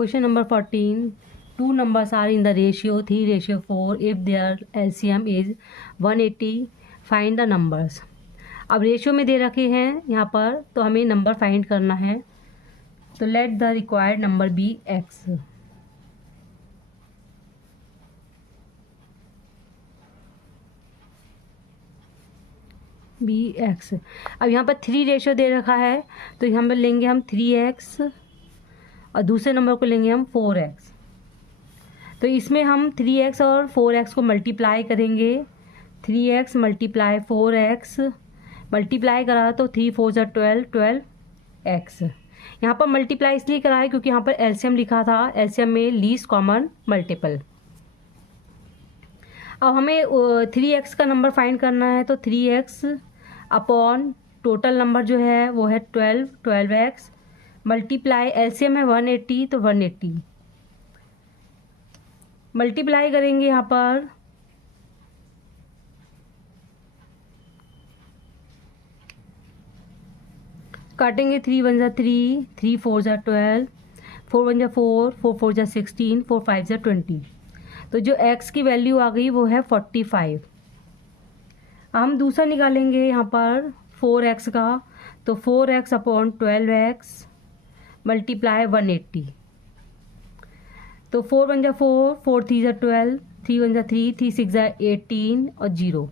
Question number 14. Two numbers are in the ratio 3:4. If their LCM is 180, find the numbers. अब ratio में दे रखे हैं यहाँ पर, तो हमें नंबर फाइंड करना है. तो let the required number be x. Be x. अब यहाँ पर 3 रेशियो दे रखा है, तो यहाँ पर लेंगे हम 3x और दूसरे नंबर को लेंगे हम 4x. तो इसमें हम 3x और 4x को मल्टीप्लाई करेंगे. 3x मल्टीप्लाई 4x मल्टीप्लाई करा तो 3 4 जा 12, 12x. यहाँ पर मल्टीप्लाई इसलिए करा है क्योंकि यहाँ पर एलसीएम लिखा था. एलसीएम में लीस्ट कॉमन मल्टीपल. अब हमें 3x का नंबर फाइंड करना है, तो 3x अपॉन टोटल नंबर जो है वो है 12x मल्टीप्लाई एलसीएम है 180, तो 180 मल्टीप्लाई करेंगे. यहाँ पर काटेंगे. 3 1 जा 3, 3 4 जा 12, 4 1 जा 4, 4 4 जा 16, 4 5 जा 20. तो जो x की वैल्यू आ गई वो है 45. हम दूसरा निकालेंगे यहाँ पर 4x का, तो 4x अपॉन 12x मल्टीप्लाई 180. तो 4 1 जा 4, 4 3 जा 12, 3 1 जा 3, 3 6 जा 18 और 0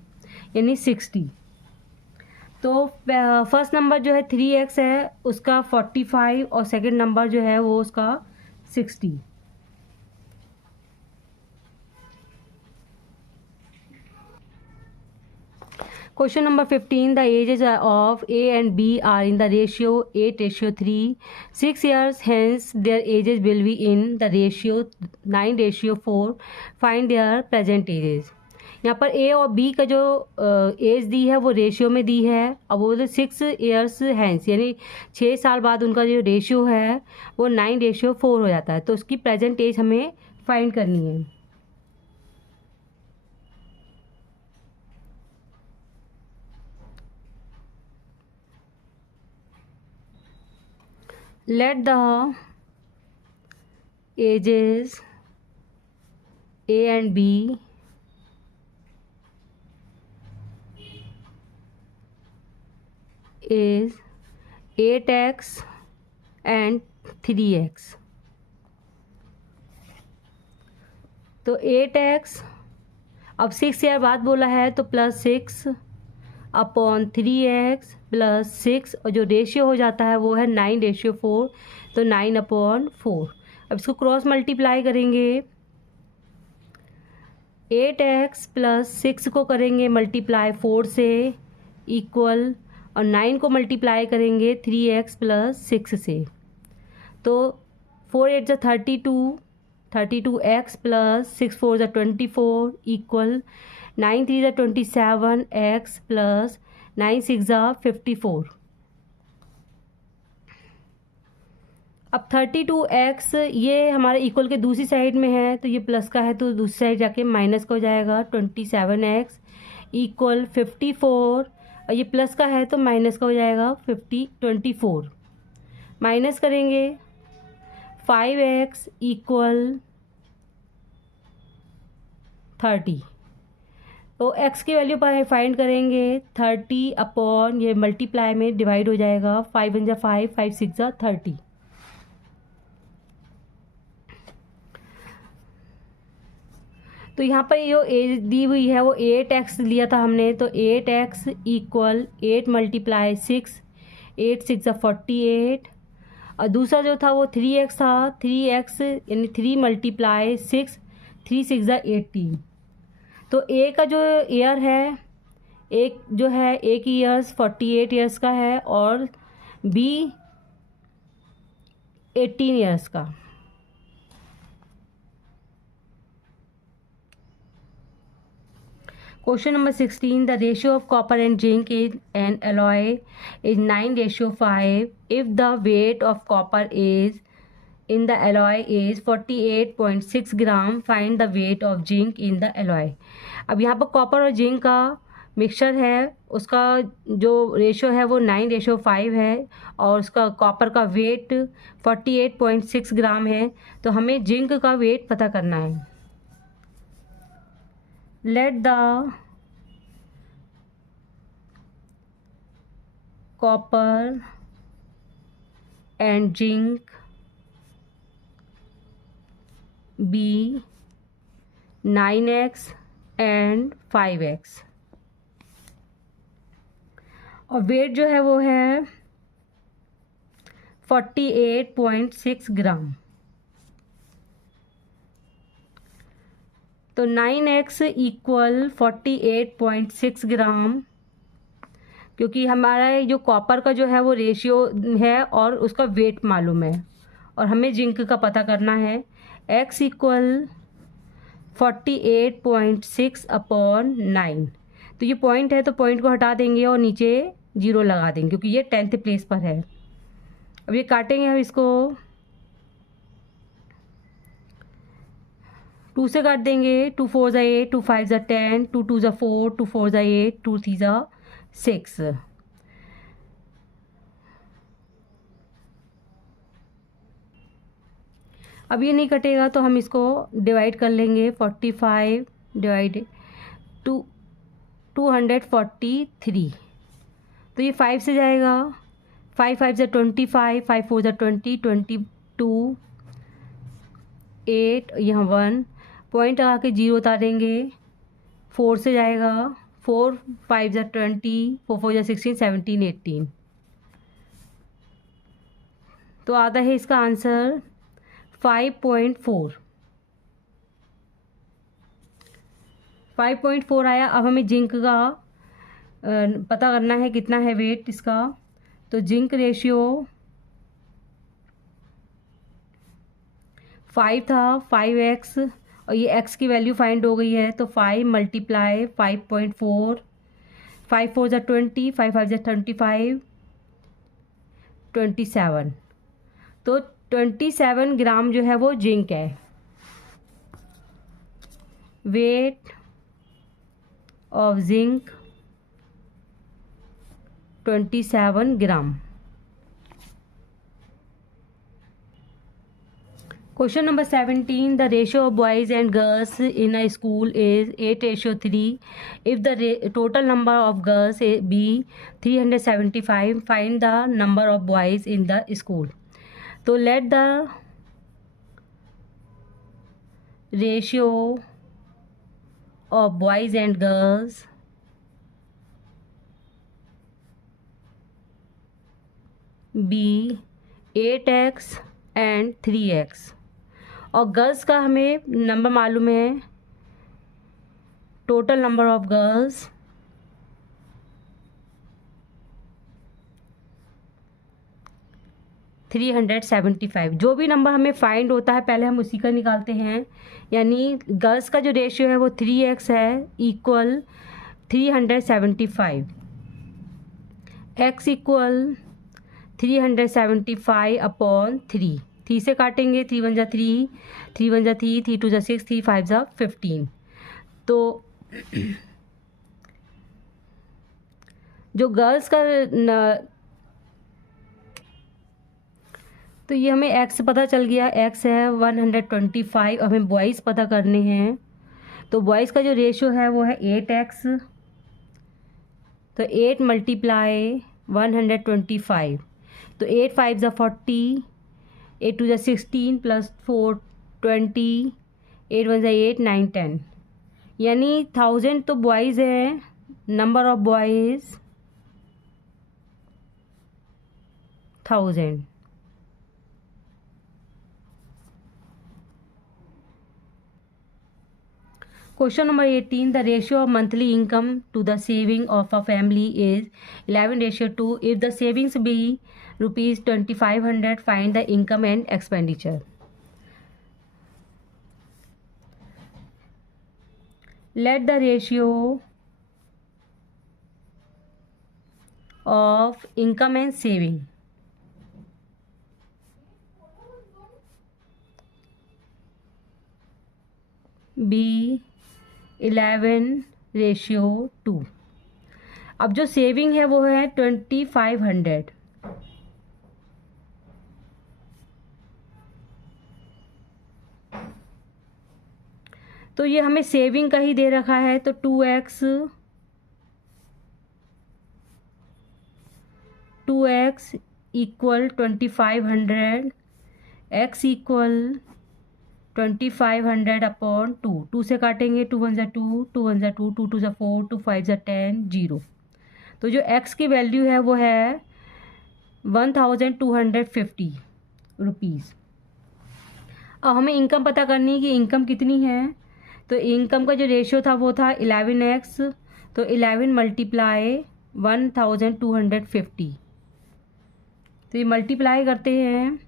यानी 60. तो फर्स्ट नंबर जो है 3x है उसका 45 और सेकंड नंबर जो है वो उसका 60. Question number 15. The ages of A and B are in the ratio 8:3. 6 years hence their ages will be in the ratio 9:4. Find their present ages. यहाँ पर A और B का जो एज दी है वो रेशियो में दी है. अब वो 6 ईयर्स हैंस यानी 6 साल बाद उनका जो रेशियो है वो 9:4 हो जाता है. तो उसकी प्रेजेंट एज हमें फाइंड करनी है. Let the ages A and B is 8x and 3x. तो 8x अब 6 ईयर बाद बोला है तो +6 अपॉन 3x प्लस 6 और जो रेशियो हो जाता है वो है 9:4. तो 9/4. अब इसको क्रॉस मल्टीप्लाई करेंगे. 8x प्लस 6 को करेंगे मल्टीप्लाई 4 से इक्वल और 9 को मल्टीप्लाई करेंगे 3x प्लस 6 से. तो 4 8 जा 32, 32x प्लस 6 4 जा 24 इक्वल 9 3 जा 27x प्लस 9 6 जा 54. अब 32x ये हमारे इक्वल के दूसरी साइड में है, तो ये प्लस का है तो दूसरी साइड जाके माइनस का हो जाएगा. 27x इक्वल 54 और ये प्लस का है तो माइनस का हो जाएगा 24. माइनस करेंगे 5x इक्वल 30. तो x की वैल्यू पर फाइंड करेंगे 30 अपॉन ये मल्टीप्लाई में डिवाइड हो जाएगा. 5 1 जा 5, 5 6 जा 30. तो यहाँ पर जो एज दी हुई है वो 8x लिया था हमने, तो 8x इक्वल 8 मल्टीप्लाई 6, 8 6 जा 48 और दूसरा जो था वो 3x था. 3x यानी 3 मल्टीप्लाई 6, 3 6 जा 18. तो A का जो ईयर है एक जो है A की ईयर्स 48 ईयर्स का है और B 18 ईयर्स का. Question number 16. The ratio of copper and zinc in an alloy is 9:5. If the weight of copper is in the alloy is 48.6 gram, find the weight of zinc in the alloy. अब यहाँ पर copper और zinc का mixture है उसका जो ratio है वो 9:5 है और उसका कॉपर का वेट 48.6 ग्राम है। तो हमें जिंक का वेट पता करना है। Let the copper and zinc be 9x and 5x और वेट जो है वो है 48.6 ग्राम। तो 9x इक्वल 48.6 ग्राम, क्योंकि हमारा जो कॉपर का जो है वो रेशियो है और उसका वेट मालूम है और हमें जिंक का पता करना है। x equal 48.6 upon 9। तो ये पॉइंट है तो पॉइंट को हटा देंगे और नीचे 0 लगा देंगे क्योंकि ये 10th प्लेस पर है। अब ये काटेंगे हम इसको 2 से काट देंगे। 2 4 ज़ा 8, 2 5 ज़ा 10, 2 2 ज़ा 4, 2 4 ज़ा 8, 2 3 ज़ा 6। अब ये नहीं कटेगा तो हम इसको डिवाइड कर लेंगे। 45 डिवाइड 243। तो ये 5 से जाएगा। 5 5 ज़ा 25, 5 4 ज़ा 20, 22, 8 यहाँ 1 पॉइंट लगा के 0 उतारेंगे। 4 से जाएगा। 4 5 ज़ा 20, 4 4 ज़ा 16, 17 18। तो आता है इसका आंसर 5.4। 5.4 आया। अब हमें जिंक का पता करना है कितना है वेट इसका। तो जिंक रेशियो 5 था, 5x और ये x की वैल्यू फाइंड हो गई है। तो 5 मल्टीप्लाई 5.4, 5 4 ज़ा 20, 5 5 ज़ा 25, 27। तो 27 ग्राम जो है वो जिंक है। Weight of zinc 27 gram. Question number 17. The ratio of boys and girls in a school is 8:3. If the total number of girls be 375, find the number of boys in the school. So let the ratio of boys and girls be 8x and 3x और girls का हमें number मालूम है। Total number of girls 375। जो भी number हमें find होता है पहले हम उसी का निकालते हैं। यानी गर्ल्स का जो रेशियो है वो 3x है इक्वल 375। x equal 375 upon 3। 3 से काटेंगे। 3 1 ज़ा 3, 3 1 ज़ा 3, 3 2 ज़ा 6, 3 5 ज़ा 15। तो जो गर्ल्स का तो ये हमें x पता चल गया। x है 125। हमें बॉयज़ पता करने हैं। तो बॉयज़ का जो रेशियो है वो है 8x। तो 8 मल्टीप्लाई 125। तो 8 5 ज़ा 40, 8 2 ज़ा 16 प्लस 4 20, 8 1 ज़ा 8, 9 10। यानी 1000 तो बॉयज़ है। Number of boys 1000। Question number 18. The ratio of monthly income to the saving of a family is 11:2. If the savings be rupees 2500, find the income and expenditure. Let the ratio of income and saving be 11:2. अब जो saving है वो है 2500। तो ये हमें saving का ही दे रखा है, तो 2x 2x equal 2500, x equal 2500 upon 2। 2 से काटेंगे, 2 1 2, 2 1 2, 2 2 4, 2 5 10, 0। तो जो x की वैल्यू है वो है 1250 रुपीज़। अब हमें इनकम पता करनी है कि इनकम कितनी है। तो इनकम का जो रेशियो था वो था 11x, तो 11 मल्टीप्लाई 1250। तो ये मल्टीप्लाई करते हैं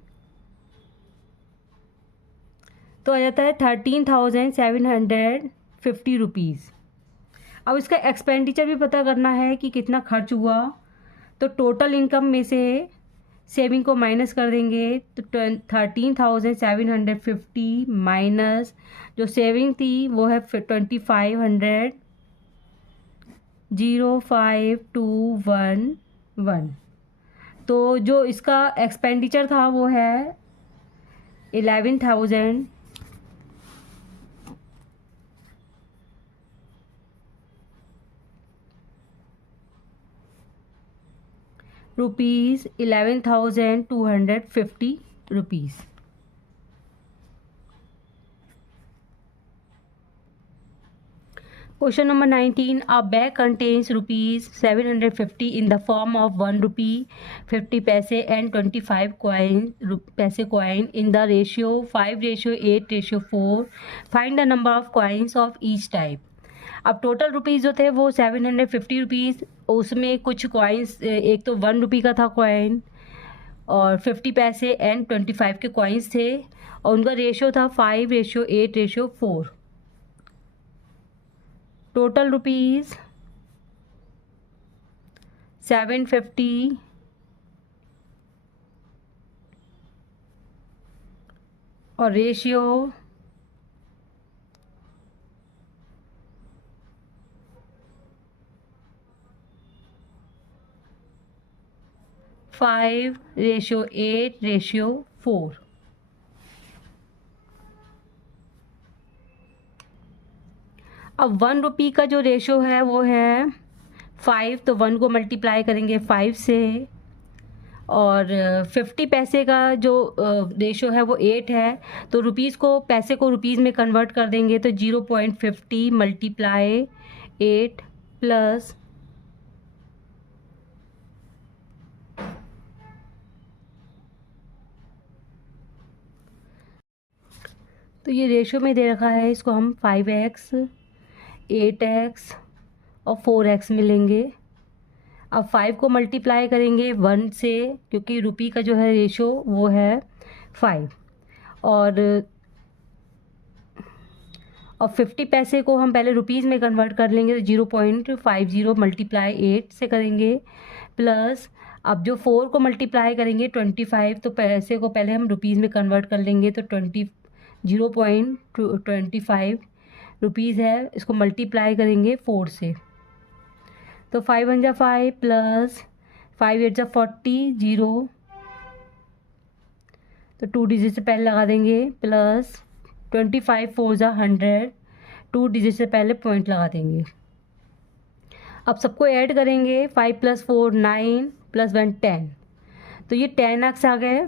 तो आ जाता है 13,750 रुपीज़। अब इसका एक्सपेंडिचर भी पता करना है कि कितना खर्च हुआ। तो टोटल इनकम में से सेविंग को माइनस कर देंगे, तो 13,750 माइनस जो सेविंग थी वो है 2500, 05211। तो जो इसका एक्सपेंडिचर था वो है 11,000 rupees, 11,250 rupees. Question number 19. A bag contains rupees 750 in the form of 1 rupee, 50 paise and 25 paise coin in the ratio 5:8:4. Find the number of coins of each type. अब टोटल रुपीज़ जो थे वो 750 rupees, उसमें कुछ coins, एक तो 1 रुपी का था कॉइन और 50 पैसे एंड 25 के कॉइन्स थे, और उनका रेशियो था 5:8:4। टोटल रुपीज़ 750 और रेशियो 5:8:4। अब 1 रुपी का जो रेशो है वो है 5, तो 1 को मल्टीप्लाई करेंगे 5 से, और 50 पैसे का जो रेशो है वो 8 है, तो रुपीज़ को पैसे को रुपीज़ में कन्वर्ट कर देंगे, तो 0.50 मल्टीप्लाई 8 प्लस तो ये रेशो में दे रखा है, इसको हम 5x 8x और 4x मिलेंगे। अब 5 को मल्टीप्लाई करेंगे 1 से, क्योंकि रुपी का जो है रेशो वो है 5, और 50 पैसे को हम पहले रुपीज़ में कन्वर्ट कर लेंगे, तो 0.50 मल्टीप्लाई 8 से करेंगे, प्लस अब जो 4 को मल्टीप्लाई करेंगे 25, तो पैसे को पहले हम रुपीज़ में कन्वर्ट कर लेंगे, तो 0.25 रुपीज़ है, इसको मल्टीप्लाई करेंगे 4 से, तो 5 1 जा 5 प्लस 5 8 जा 40, 0, तो 2 डिजिट से पहले लगा देंगे, प्लस 25 4 जा 100, 2 डिजिट से पहले पॉइंट लगा देंगे। अब सबको ऐड करेंगे, 5 + 4 9 + 1 10, तो ये 10x आ गए,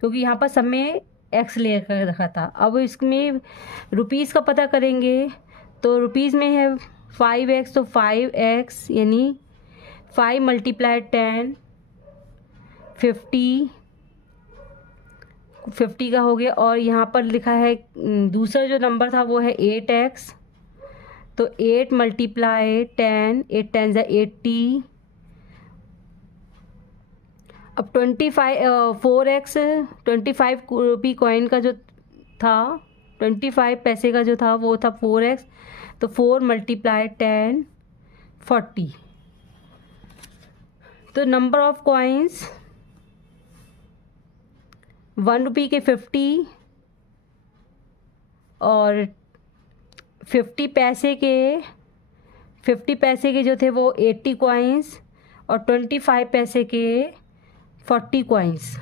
क्योंकि यहाँ पर सब में x ले कर रखा था। अब इसमें रुपीज़ का पता करेंगे, तो रुपीज़ में है 5x, तो 5x यानी 5 मल्टीप्लाई 10 50 का हो गया, और यहाँ पर लिखा है दूसरा जो नंबर था वो है 8x, तो 8 मल्टीप्लाई 10 8 10 = 80। अब 4x 25 रुपी कॉइन का जो था, 25 पैसे का जो था वो था 4x, तो 4 मल्टीप्लाई 10 40। तो नंबर ऑफ कॉइन्स 1 रुपी के 50 और 50 पैसे के 50 पैसे के जो थे वो 80 कॉइन्स और 25 पैसे के 40 कॉइन्स।